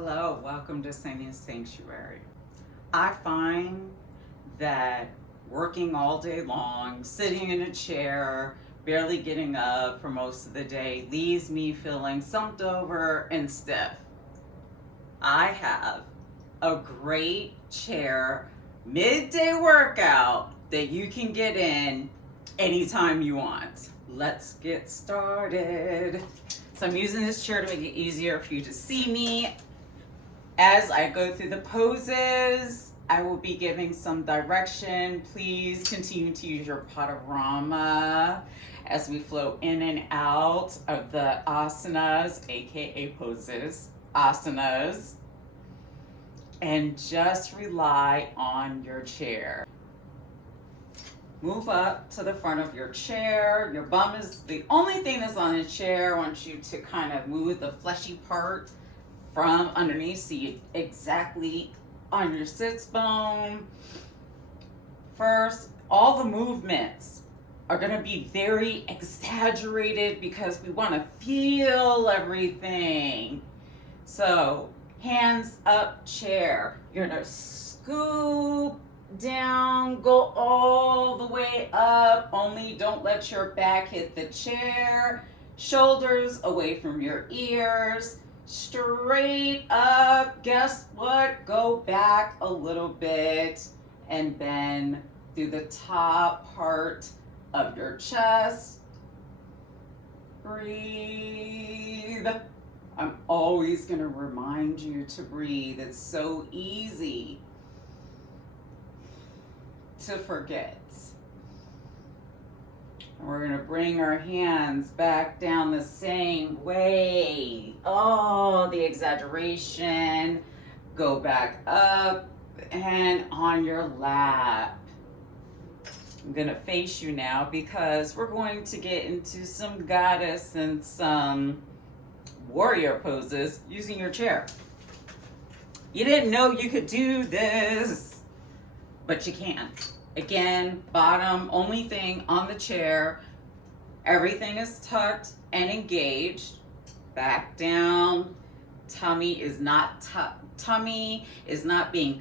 Hello, welcome to Singing Sanctuary. I find that working all day long, sitting in a chair, barely getting up for most of the day, leaves me feeling slumped over and stiff. I have a great chair midday workout that you can get in anytime you want. Let's get started. So I'm using this chair to make it easier for you to see me. As I go through the poses, I will be giving some direction. Please continue to use your Padarama as we flow in and out of the asanas, aka poses, asanas, and just rely on your chair. Move up to the front of your chair. Your bum is the only thing that's on the chair. I want you to kind of move the fleshy part from underneath, so you exactly on your sits bone. First, all the movements are going to be very exaggerated because we want to feel everything. So, hands up, chair. You're going to scoop down, go all the way up. Only don't let your back hit the chair. Shoulders away from your ears. Straight up. Guess what? Go back a little bit and bend through the top part of your chest. Breathe. I'm always going to remind you to breathe. It's so easy to forget. We're going to bring our hands back down the same way. Oh, the exaggeration. Go back up and on your lap. I'm going to face you now because we're going to get into some goddess and some warrior poses using your chair. You didn't know you could do this, but you can. Again, bottom only thing on the chair. Everything is tucked and engaged. Back down. Tummy is not being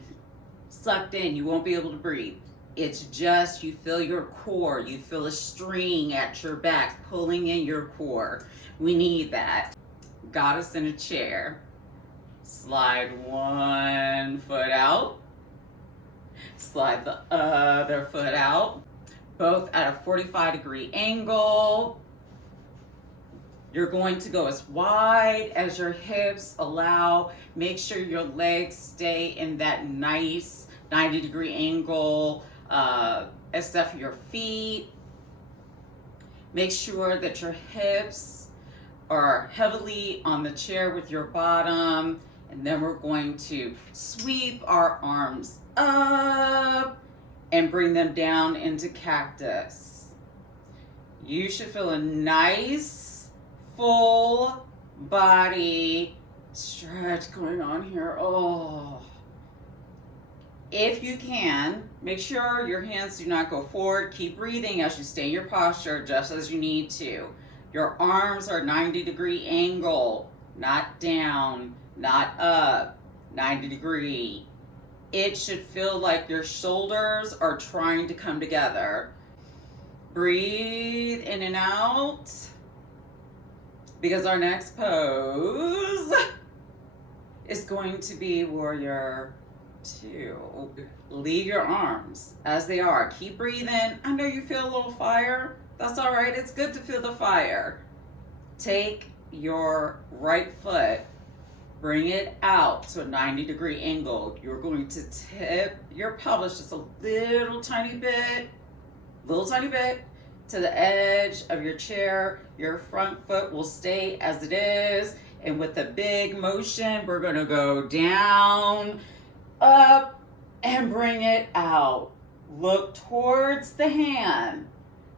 sucked in. You won't be able to breathe. It's just you feel your core. You feel a string at your back pulling in your core. We need that. Goddess in a chair. Slide one foot out. Slide the other foot out, both at a 45-degree angle. You're going to go as wide as your hips allow. Make sure your legs stay in that nice 90-degree angle, except for your feet. Make sure that your hips are heavily on the chair with your bottom. And then we're going to sweep our arms up and bring them down into cactus. You should feel a nice, full body stretch going on here. Oh. If you can, make sure your hands do not go forward. Keep breathing as you stay in your posture just as you need to. Your arms are 90-degree angle, not down. Not up, 90 degree. It should feel like your shoulders are trying to come together. Breathe in and out. Because our next pose is going to be warrior 2. Leave your arms as they are. Keep breathing. I know you feel a little fire. That's all right. It's good to feel the fire. Take your right foot. Bring it out to a 90-degree angle. You're going to tip your pelvis just a little tiny bit to the edge of your chair. Your front foot will stay as it is. And with a big motion, we're going to go down, up, and bring it out. Look towards the hand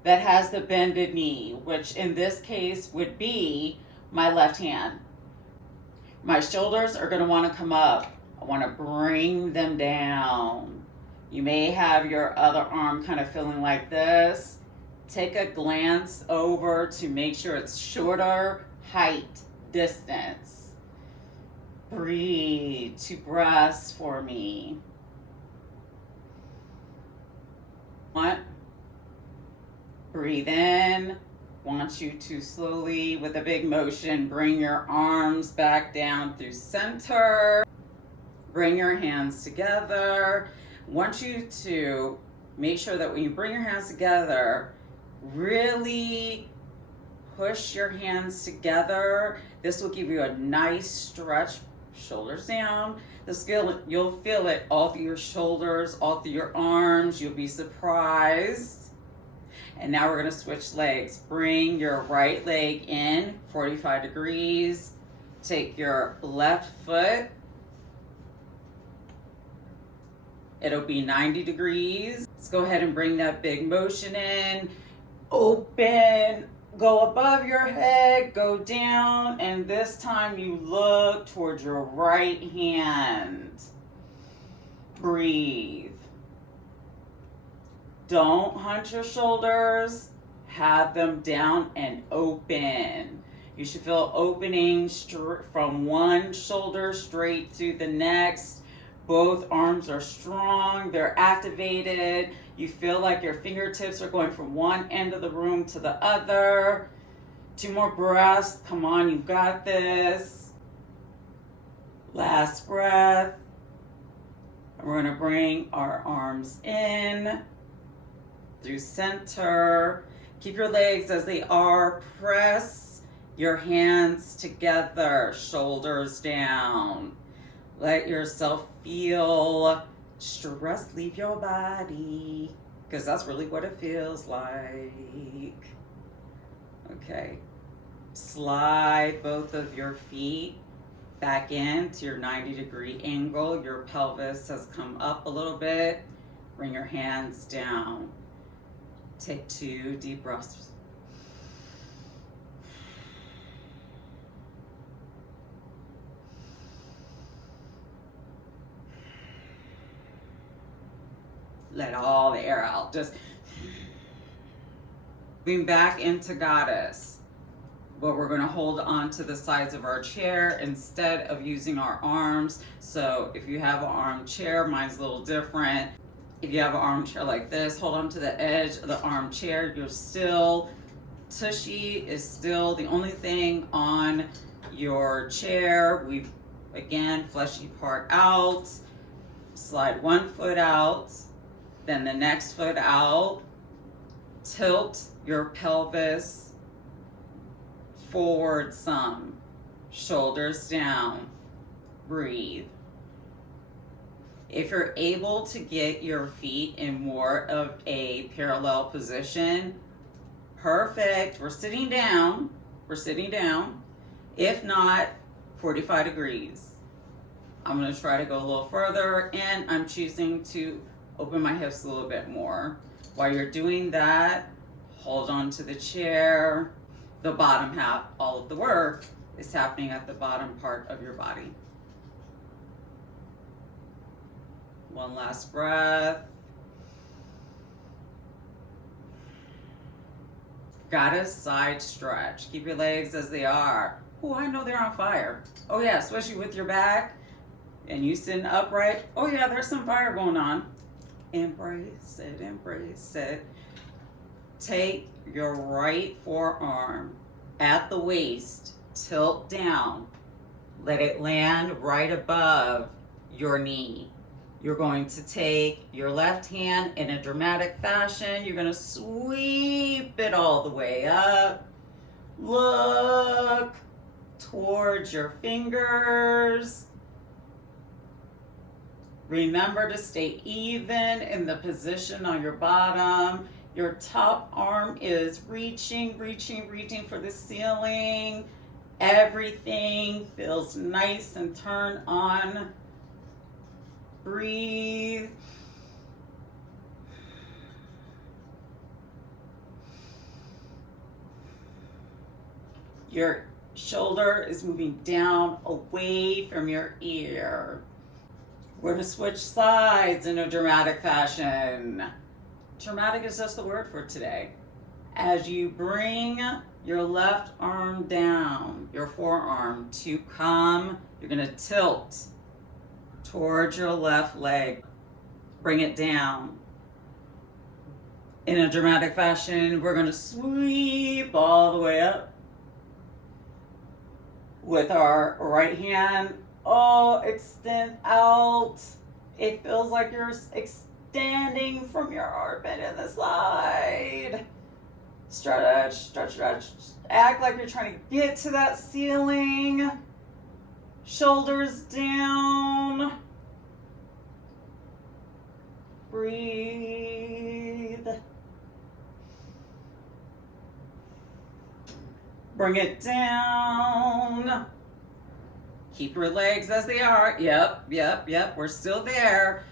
that has the bended knee, which in this case would be my left hand. My shoulders are going to want to come up. I want to bring them down. You may have your other arm kind of feeling like this. Take a glance over to make sure it's shorter height distance. Breathe 2 breaths for me. One. Breathe in. Want you to slowly, with a big motion, bring your arms back down through center. Bring your hands together. Want you to make sure that when you bring your hands together, really push your hands together. This will give you a nice stretch, shoulders down. You'll feel it all through your shoulders, all through your arms. You'll be surprised. And now we're gonna switch legs. Bring your right leg in, 45 degrees. Take your left foot. It'll be 90 degrees. Let's go ahead and bring that big motion in. Open, go above your head, go down, and this time you look towards your right hand. Breathe. Don't hunch your shoulders. Have them down and open. You should feel opening from one shoulder straight to the next. Both arms are strong, they're activated. You feel like your fingertips are going from one end of the room to the other. 2 more breaths. Come on, you got this. Last breath. We're gonna bring our arms in through center. Keep your legs as they are. Press your hands together, shoulders down. Let yourself feel stress leave your body, because that's really what it feels like. Okay. Slide both of your feet back into your 90-degree angle. Your pelvis has come up a little bit. Bring your hands down. Take 2 deep breaths. Let all the air out. Just moving back into Goddess. But we're going to hold on to the sides of our chair instead of using our arms. So if you have an armchair, mine's a little different. If you have an armchair like this, hold on to the edge of the armchair. You're still, tushy is still the only thing on your chair. We've, again, fleshy part out. Slide one foot out, then the next foot out. Tilt your pelvis forward some. Shoulders down. Breathe. If you're able to get your feet in more of a parallel position, perfect. We're sitting down. We're sitting down. If not, 45 degrees. I'm going to try to go a little further, and I'm choosing to open my hips a little bit more. While you're doing that, hold on to the chair. The bottom half, all of the work is happening at the bottom part of your body. One last breath. Goddess side stretch. Keep your legs as they are. Oh, I know they're on fire. Oh yeah, especially with your back and you sitting upright. Oh yeah, there's some fire going on. Embrace it, embrace it. Take your right forearm at the waist, tilt down. Let it land right above your knee. You're going to take your left hand in a dramatic fashion. You're going to sweep it all the way up. Look towards your fingers. Remember to stay even in the position on your bottom. Your top arm is reaching for the ceiling. Everything feels nice and turned on. Breathe. Your shoulder is moving down away from your ear. We're going to switch sides in a dramatic fashion. Dramatic is just the word for today. As you bring your left arm down, your forearm, to come You're gonna tilt towards your left leg. Bring it down. In a dramatic fashion, we're gonna sweep all the way up with our right hand. Oh, extend out. It feels like you're extending from your armpit in the side. Stretch, stretch, stretch. Act like you're trying to get to that ceiling. Shoulders down. Breathe. Bring it down. Keep your legs as they are. Yep. We're still there.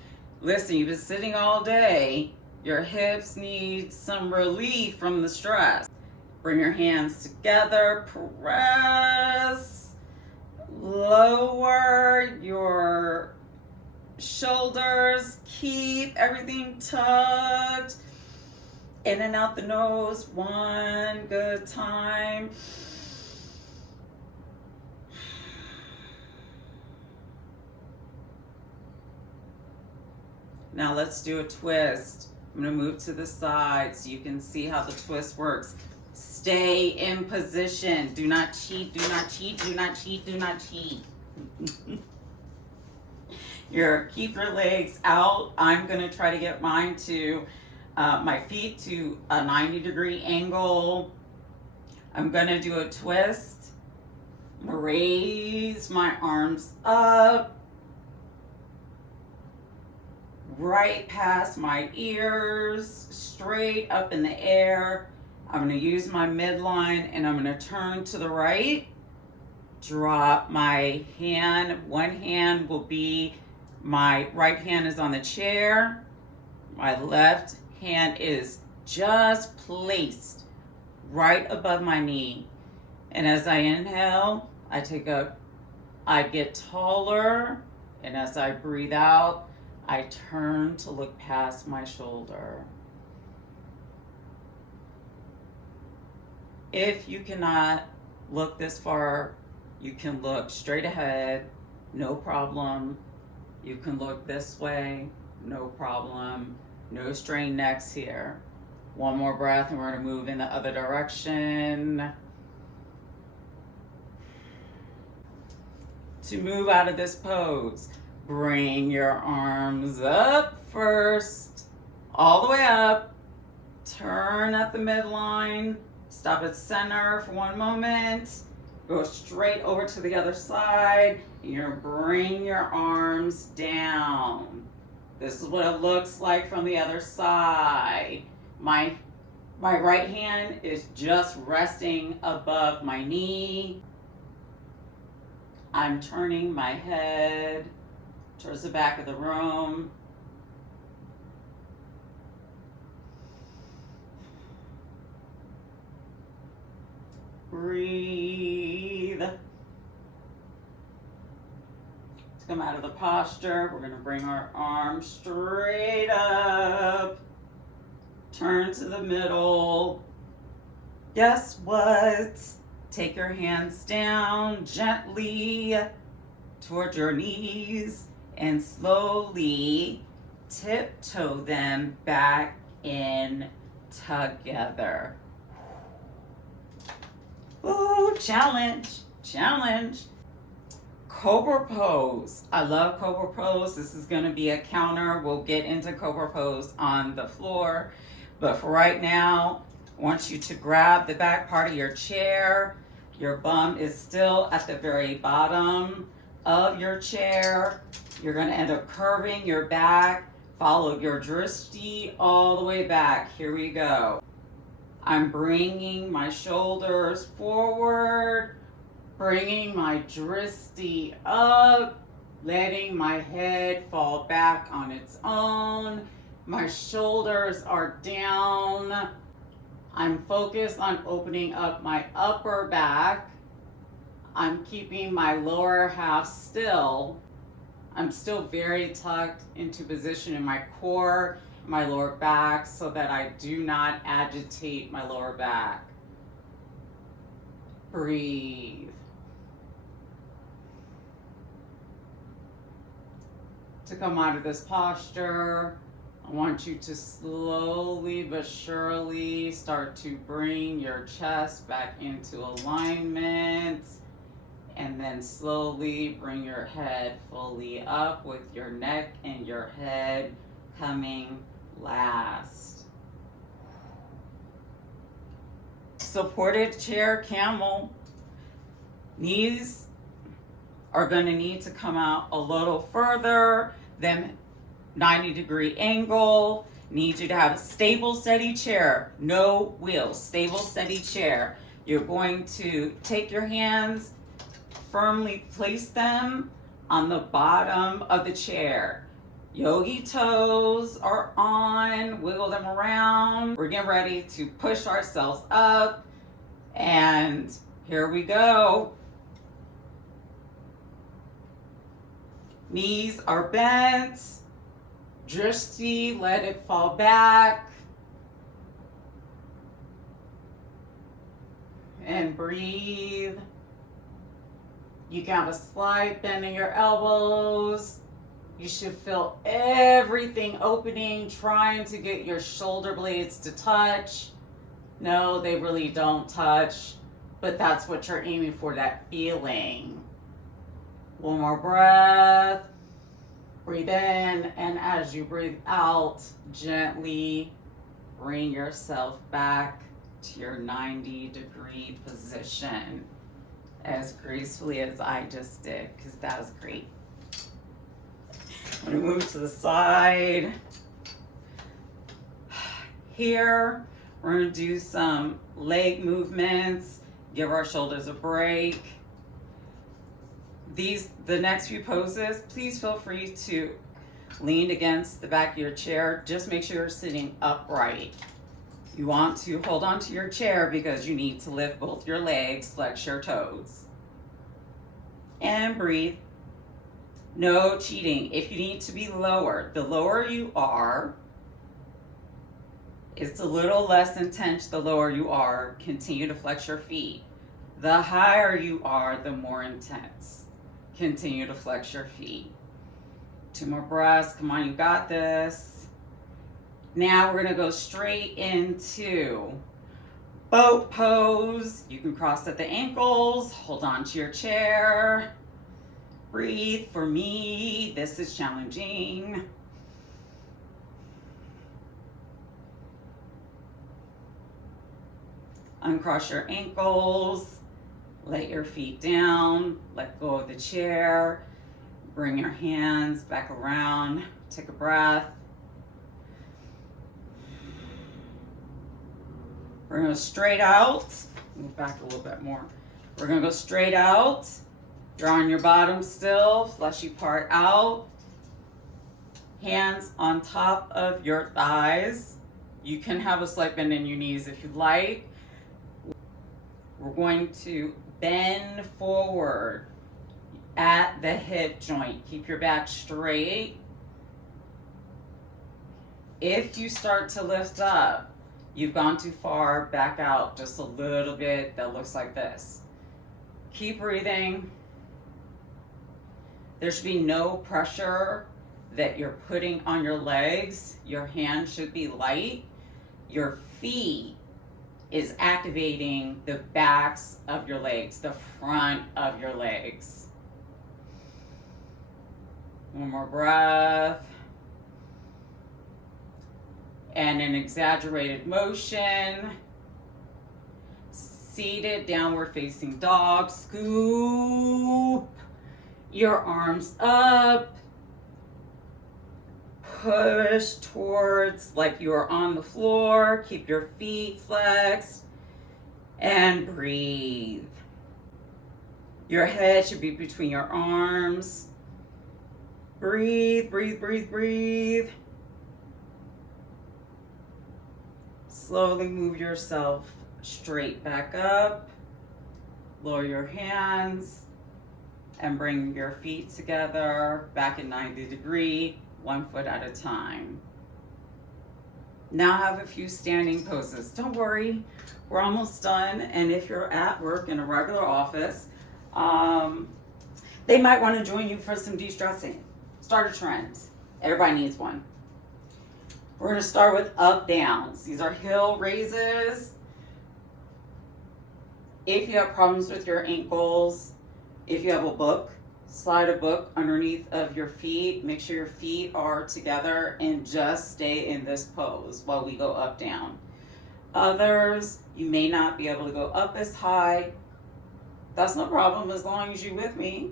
Listen, you've been sitting all day. Your hips need some relief from the stress. Bring your hands together. Press. Lower your shoulders. Keep everything tucked. In and out the nose. One good time. Now let's do a twist. I'm gonna move to the side so you can see how the twist works. Stay in position. Do not cheat, do not cheat, do not cheat, do not cheat. Keep your legs out. I'm gonna try to get mine to my feet to a 90-degree angle. I'm gonna do a twist. I'm gonna raise my arms up, right past my ears, straight up in the air. I'm gonna use my midline and I'm gonna turn to the right, drop my hand. One hand will be, my right hand is on the chair. My left hand is just placed right above my knee. And as I inhale, I get taller. And as I breathe out, I turn to look past my shoulder. If you cannot look this far, you can look straight ahead, no problem. You can look this way, no problem. No strained necks here. One more breath and we're gonna move in the other direction. To move out of this pose, bring your arms up first, all the way up. Turn at the midline. Stop at center for one moment. Go straight over to the other side. You're gonna bring your arms down. This is what it looks like from the other side. My right hand is just resting above my knee. I'm turning my head towards the back of the room. Breathe. Let's come out of the posture. We're gonna bring our arms straight up. Turn to the middle. Guess what? Take your hands down gently toward your knees and slowly tiptoe them back in together. Ooh, challenge. Cobra pose. I love cobra pose. This is gonna be a counter. We'll get into cobra pose on the floor. But for right now, I want you to grab the back part of your chair. Your bum is still at the very bottom of your chair. You're gonna end up curving your back. Follow your drishti all the way back. Here we go. I'm bringing my shoulders forward, bringing my drishti up, letting my head fall back on its own. My shoulders are down. I'm focused on opening up my upper back. I'm keeping my lower half still. I'm still very tucked into position in my core, my lower back, so that I do not agitate my lower back. Breathe. to come out of this posture. I want you to slowly but surely start to bring your chest back into alignment, and then slowly bring your head fully up with your neck and your head coming last. Supported chair, camel. Knees are going to need to come out a little further than 90-degree angle. Need you to have a stable, steady chair. No wheels. Stable, steady chair. You're going to take your hands, firmly place them on the bottom of the chair. Yogi toes are on. Wiggle them around. We're getting ready to push ourselves up. And here we go. Knees are bent. Drishti, let it fall back. And breathe. You can have a slight bend in your elbows. You should feel everything opening, trying to get your shoulder blades to touch. No, they really don't touch, but that's what you're aiming for, that feeling. One more breath. Breathe in, and as you breathe out, gently bring yourself back to your 90-degree position as gracefully as I just did, because that was great. I'm going to move to the side. Here, we're going to do some leg movements, give our shoulders a break. The next few poses, please feel free to lean against the back of your chair. Just make sure you're sitting upright. You want to hold on to your chair because you need to lift both your legs, flex your toes. And breathe. No cheating. If you need to be lower, the lower you are, it's a little less intense the lower you are. Continue to flex your feet. The higher you are, the more intense. Continue to flex your feet. 2 more breaths. Come on, you got this. Now we're going to go straight into boat pose. You can cross at the ankles. Hold on to your chair. Breathe. For me, this is challenging. Uncross your ankles. Let your feet down. Let go of the chair. Bring your hands back around. Take a breath. We're going to go straight out. Move back a little bit more. We're going to go straight out. You're on your bottom still. Fleshy part out. Hands on top of your thighs. You can have a slight bend in your knees if you'd like. We're going to bend forward at the hip joint. Keep your back straight. If you start to lift up, you've gone too far, back out just a little bit. That looks like this. Keep breathing. There should be no pressure that you're putting on your legs. Your hands should be light. Your feet is activating the backs of your legs, the front of your legs. One more breath. And an exaggerated motion. Seated downward facing dog. Scoop your arms up. Push towards like you are on the floor. Keep your feet flexed and breathe. Your head should be between your arms. Breathe, breathe, breathe, breathe. Slowly move yourself straight back up. Lower your hands and bring your feet together back in 90-degree. 1 foot at a time. Now have a few standing poses. Don't worry, we're almost done. And if you're at work in a regular office, they might want to join you for some de-stressing. Start a trend. Everybody needs one. We're going to start with up downs. These are heel raises. If you have problems with your ankles, if you have a book, slide a book underneath of your feet. Make sure your feet are together and just stay in this pose while we go up down. Others, you may not be able to go up as high. That's no problem as long as you're with me.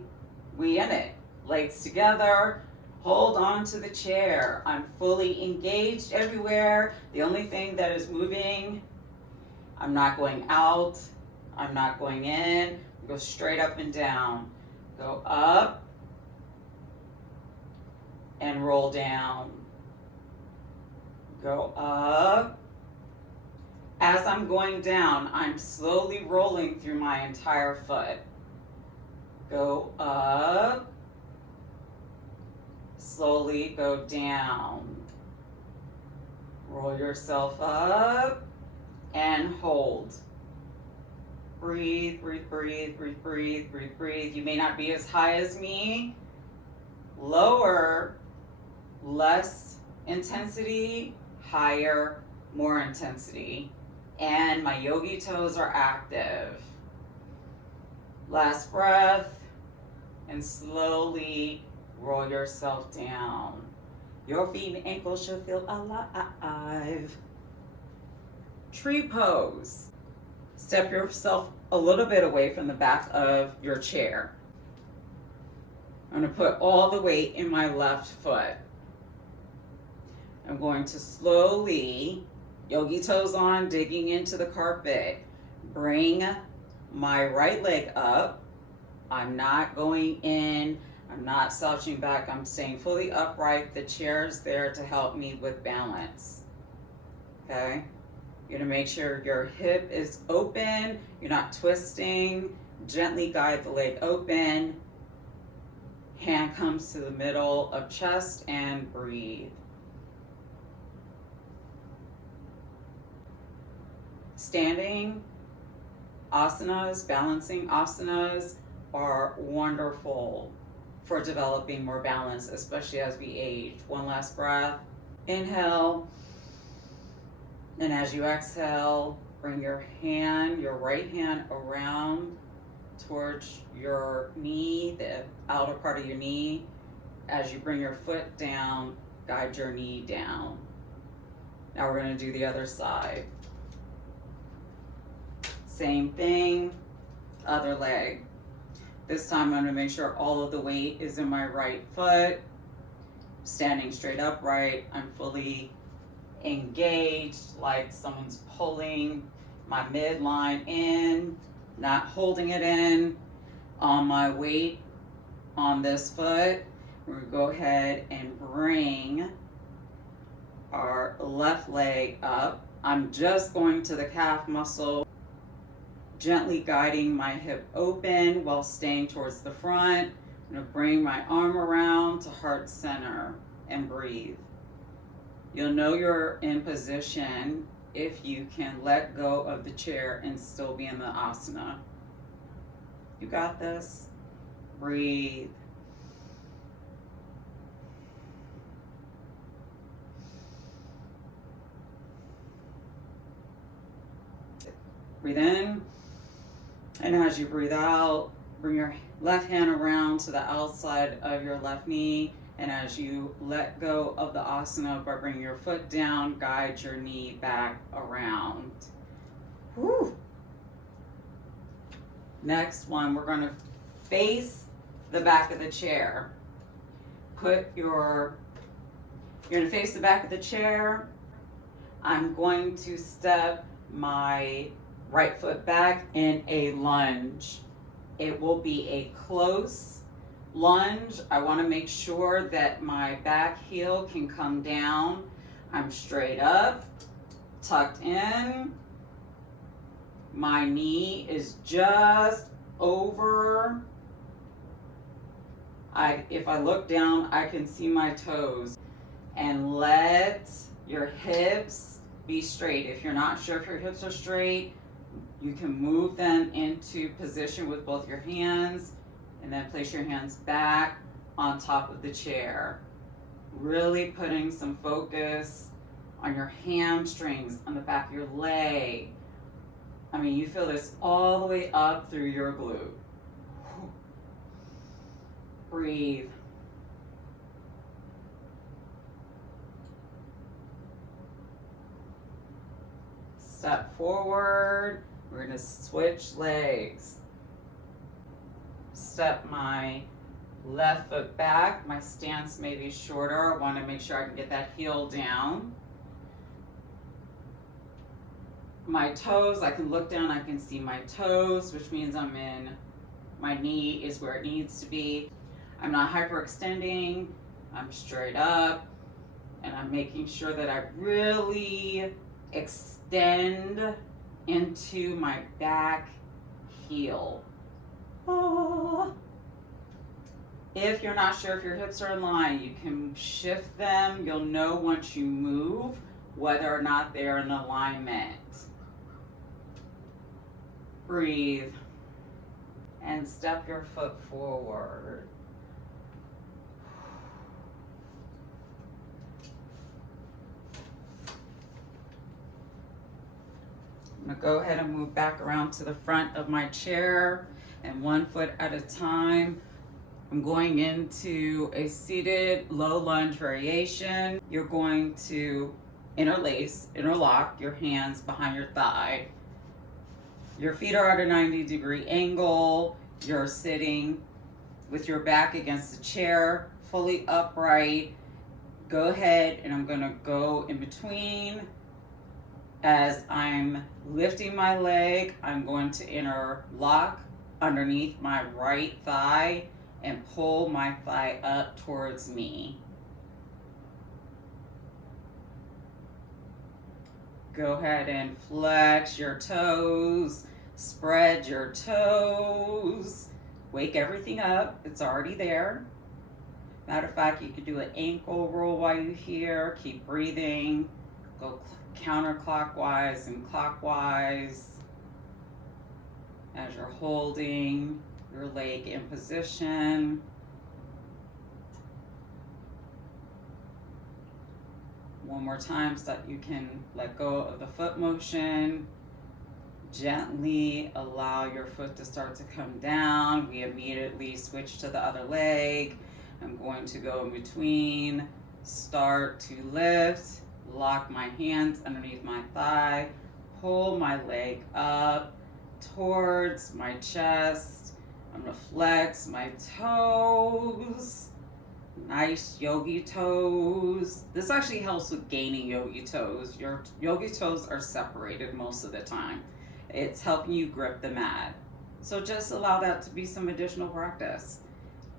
We in it. Legs together. Hold on to the chair. I'm fully engaged everywhere. The only thing that is moving, I'm not going out. I'm not going in. Go straight up and down. Go up and roll down. Go up. As I'm going down, I'm slowly rolling through my entire foot. Go up. Slowly go down. Roll yourself up and hold. Breathe, breathe, breathe, breathe, breathe, breathe, breathe. You may not be as high as me. Lower, less intensity, higher, more intensity. And my yogi toes are active. Last breath, and slowly roll yourself down. Your feet and ankles should feel alive. Tree pose. Step yourself a little bit away from the back of your chair. I'm going to put all the weight in my left foot. I'm going to slowly, yogi toes on, digging into the carpet, bring my right leg up. I'm not going in. I'm not slouching back. I'm staying fully upright. The chair is there to help me with balance. Okay? You're going to make sure your hip is open. You're not twisting. Gently guide the leg open. Hand comes to the middle of chest and breathe. Standing asanas, balancing asanas are wonderful for developing more balance, especially as we age. One last breath. Inhale. And as you exhale, bring your right hand around towards your knee, the outer part of your knee. As you bring your foot down, guide your knee down. Now we're going to do the other side. Same thing, other leg. This time I'm going to make sure all of the weight is in my right foot. Standing straight upright, I'm fully engaged, like someone's pulling my midline in, not holding it in. On my weight on this foot, we're going to go ahead and bring our left leg up. I'm just going to the calf muscle, gently guiding my hip open while staying towards the front. I'm going to bring my arm around to heart center and breathe. You'll know you're in position if you can let go of the chair and still be in the asana. You got this. Breathe. Breathe in. And as you breathe out, bring your left hand around to the outside of your left knee. And as you let go of the asana by bringing your foot down, guide your knee back around. Whew. Next one, we're going to face the back of the chair. You're going to face the back of the chair. I'm going to step my right foot back in a lunge. It will be a close lunge. I want to make sure that my back heel can come down. I'm straight up, tucked in. My knee is just over. If I look down, I can see my toes. And let your hips be straight. If you're not sure if your hips are straight, you can move them into position with both your hands. And then place your hands back on top of the chair. Really putting some focus on your hamstrings, on the back of your leg. I mean, you feel this all the way up through your glute. Breathe. Step forward. We're going to switch legs. Step my left foot back. My stance may be shorter. I want to make sure I can get that heel down. My toes, I can look down, I can see my toes, which means my knee is where it needs to be. I'm not hyperextending, I'm straight up, and I'm making sure that I really extend into my back heel. Oh. If you're not sure if your hips are in line, you can shift them. You'll know once you move whether or not they're in alignment. Breathe and step your foot forward. I'm going to go ahead and move back around to the front of my chair, and 1 foot at a time. I'm going into a seated low lunge variation. You're going to interlock your hands behind your thigh. Your feet are at a 90-degree angle. You're sitting with your back against the chair, fully upright. Go ahead, and I'm gonna go in between. As I'm lifting my leg, I'm going to interlock underneath my right thigh and pull my thigh up towards me. Go ahead and flex your toes, spread your toes, wake everything up, it's already there. Matter of fact, you could do an ankle roll while you're here, keep breathing, go counterclockwise and clockwise as you're holding your leg in position. One more time so that you can let go of the foot motion. Gently allow your foot to start to come down. We immediately switch to the other leg. I'm going to go in between, start to lift, lock my hands underneath my thigh, pull my leg up towards my chest. I'm gonna flex my toes. Nice yogi toes. This actually helps with gaining yogi toes. Your yogi toes are separated most of the time. It's helping you grip the mat. So just allow that to be some additional practice.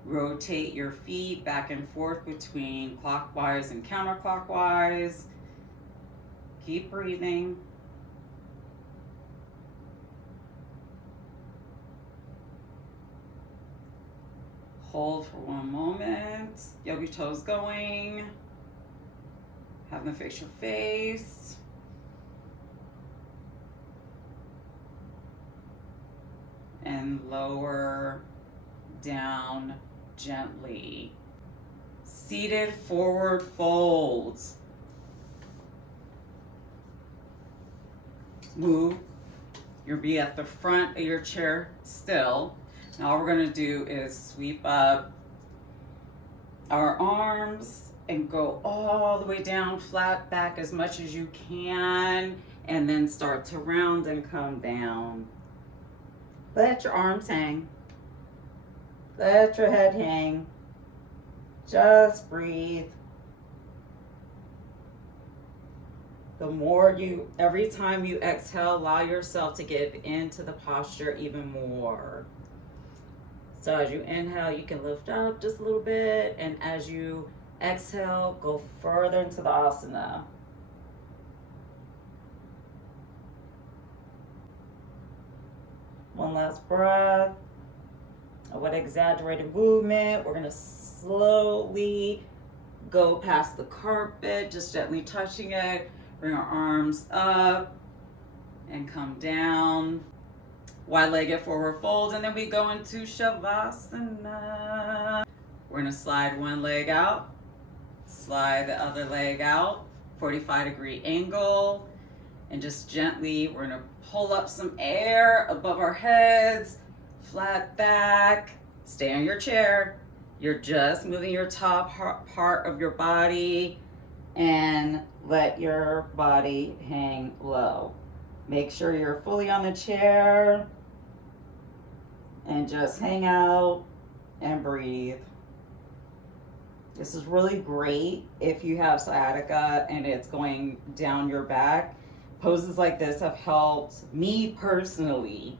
Rotate your feet back and forth between clockwise and counterclockwise. Keep breathing. Hold for 1 moment. Yogi toes going. Have them face your face. And lower down gently. Seated forward folds. Move. You'll be at the front of your chair still. Now all we're going to do is sweep up our arms and go all the way down, flat back as much as you can, and then start to round and come down. Let your arms hang. Let your head hang. Just breathe. Every time you exhale, allow yourself to get into the posture even more. So as you inhale, you can lift up just a little bit, and as you exhale, go further into the asana. One last breath. With exaggerated movement, we're gonna slowly go past the carpet, just gently touching it. Bring our arms up and come down. Wide-legged forward fold, and then we go into Shavasana. We're gonna slide one leg out, slide the other leg out, 45-degree angle, and just gently, we're gonna pull up some air above our heads, flat back, stay on your chair. You're just moving your top part of your body and let your body hang low. Make sure you're fully on the chair and just hang out and breathe. This is really great if you have sciatica and it's going down your back. Poses like this have helped me personally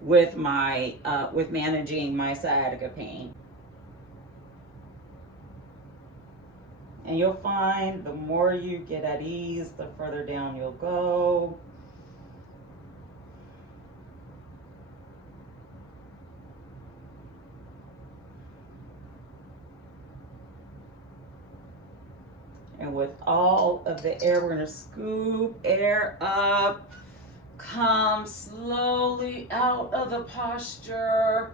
with my with managing my sciatica pain. And you'll find the more you get at ease, the further down you'll go. And with all of the air, we're gonna scoop air up, come slowly out of the posture,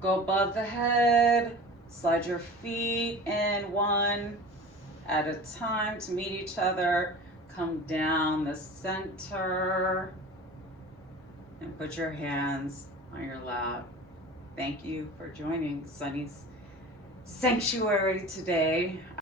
go above the head, slide your feet in one at a time to meet each other, come down the center, and put your hands on your lap. Thank you for joining Sunny's Sanctuary today.